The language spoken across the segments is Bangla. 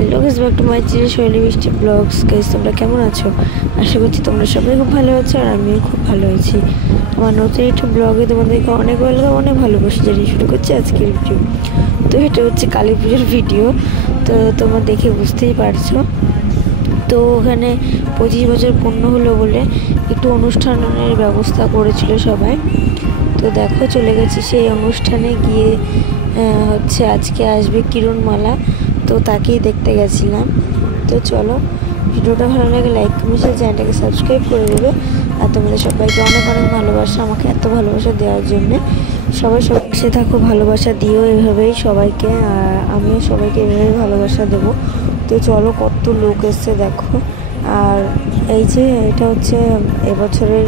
Hello guys, back to my channel শৈলী বৃষ্টি ব্লগস। গাইস, তোমরা কেমন আছো? আশা করছি তোমরা সবাই খুব ভালো আছো আর আমিও খুব ভালো আছি। আমার নতুন একটা ব্লগে তোমাদেরকে অনেক ওয়েলকাম, অনেক ভালোবাসা জানিয়ে শুরু করছি আজকের ভিডিও। তো এটা হচ্ছে কালী পুজোর ভিডিও, তো তোমরা দেখে বুঝতেই পারছো। তো ওখানে 25 বছর পূর্ণ হলো বলে একটু অনুষ্ঠানের ব্যবস্থা করেছিল সবাই। তো দেখো চলে গেছি সেই অনুষ্ঠানে গিয়ে। হচ্ছে আজকে আসবে কিরণমালা, তো তাকেই দেখতে গেছিলাম। তো চলো, ভিডিওটা ভালো লাগে লাইক কমেন্ট শেয়ার, চ্যানেলটাকে সাবস্ক্রাইব করে দেবে। আর তোমাদের সবাইকে অনেক অনেক ভালোবাসা, আমাকে এত ভালোবাসা দেওয়ার জন্যে। সবাই সে থাকো, ভালোবাসা দিও এভাবেই সবাইকে, আর আমিও সবাইকে এভাবেই ভালোবাসা দেবো। তো চলো, কত লোক এসছে দেখো। আর এই যে এটা হচ্ছে এবছরের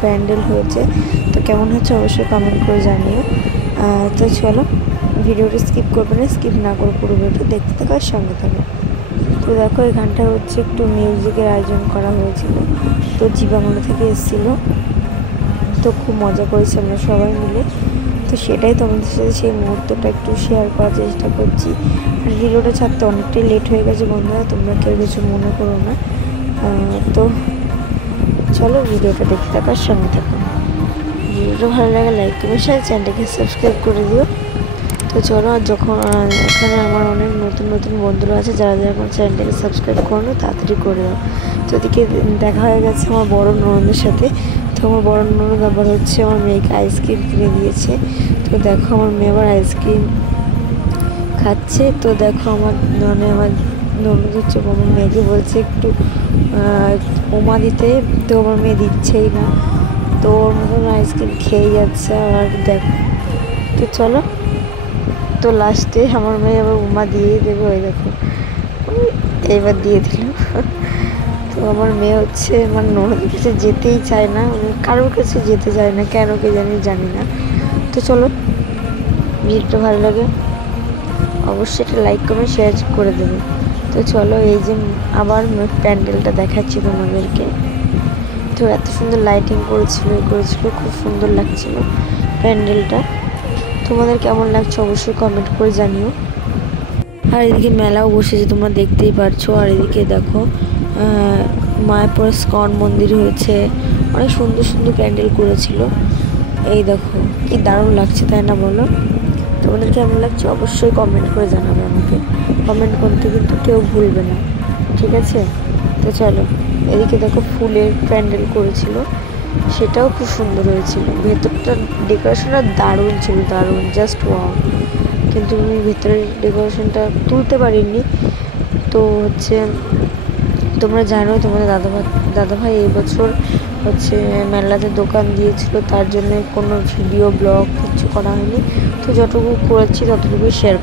প্যান্ডেল হয়েছে, তো কেমন হচ্ছে অবশ্যই কমেন্ট করে জানিও। তো চলো, ভিডিওটা স্কিপ করবে না, স্কিপ না করে পুরো ভিডিও দেখতে থাকার সঙ্গে থাকো। তো দেখো, এখানটা হচ্ছে একটু মিউজিকের আয়োজন করা হয়েছিল, তো জীবাংলা থেকে এসেছিলো, তো খুব মজা করেছি আমরা সবাই মিলে। তো সেটাই তোমাদের সাথে সেই মুহূর্তটা একটু শেয়ার করার চেষ্টা করছি। আর ভিডিওটা ছাড়তে অনেকটাই লেট হয়ে গেছে বন্ধুরা, তোমরা কেউ কিছু মনে করো না। তো চলো, ভিডিওটা দেখতে থাকার সঙ্গে থাকো। ভিডিওটা ভালো লাগে লাইক কমেন্ট শেয়ার, চ্যানেলটাকে সাবস্ক্রাইব করে দিও। তো চলো, আর যখন এখানে আমার অনেক নতুন নতুন বন্ধুরা আছে, যারা যারা আমার চ্যানেলটাকে সাবস্ক্রাইব করো তাড়াতাড়ি করে দাও। তো ওদিকে দেখা হয়ে গেছে আমার বড় ননদের সাথে। তো আমার বড় ননদ আবার হচ্ছে আমার মেয়েকে আইসক্রিম কিনে দিয়েছে। তো দেখো, আমার মেয়ে আবার আইসক্রিম খাচ্ছে। তো দেখো, আমার ননদ হচ্ছে আমার মেয়েকে বলছে একটু ওমা দিতে, তো আমার মেয়ে দিচ্ছেই না। তো ওর মতন আইসক্রিম খেয়ে যাচ্ছে। আর দেখো, তো চলো, তো লাস্টে আমার মেয়ে আবার উমা দিয়েই দেবে। ওই দেখো, এবার দিয়ে দিল। তো আমার মেয়ে হচ্ছে আমার ননদের কাছে যেতেই চায় না, কারোর কাছে যেতে চায় না, কেন কে জানি না। তো চলো, ভিডিওটা ভালো লাগে অবশ্যই একটা লাইক কমেন্ট শেয়ার করে দেবে। তো চলো, এই যে আবার প্যান্ডেলটা দেখাচ্ছি তোমাদেরকে। তো এত সুন্দর লাইটিং করেছিল, খুব সুন্দর লাগছিল প্যান্ডেলটা। তোমাদের কেমন লাগছে অবশ্যই কমেন্ট করে জানিও। আর এদিকে মেলাও বসেছে, তোমরা দেখতেই পারছো। আর এদিকে দেখো, মায়াপুর স্কন মন্দির হয়েছে, অনেক সুন্দর সুন্দর প্যান্ডেল করেছিল। এই দেখো, কি দারুণ লাগছে, তাই না বলো? তোমাদের কেমন লাগছে অবশ্যই কমেন্ট করে জানাবে আমাকে। কমেন্ট করতে কিন্তু কেউ ভুলবে না, ঠিক আছে? তো চলো, এদিকে দেখো ফুলের প্যান্ডেল করেছিল, সেটাও খুব সুন্দর হয়েছিল। ভেতরটা ডেকোরেশনটা দারুণ ছিল, দারুণ, জাস্ট ওয়াও। কিন্তু আমি ভেতরের ডেকোরেশনটা তুলতে পারিনি। তো হচ্ছে তোমরা জানো, তোমাদের দাদাভাই এই বছর হচ্ছে মেলাতে দোকান দিয়েছিল, তার জন্য কোনো ভিডিও ব্লগ কিছু করা হয়নি। তো যতটুকু করেছি ততটুকুই শেয়ার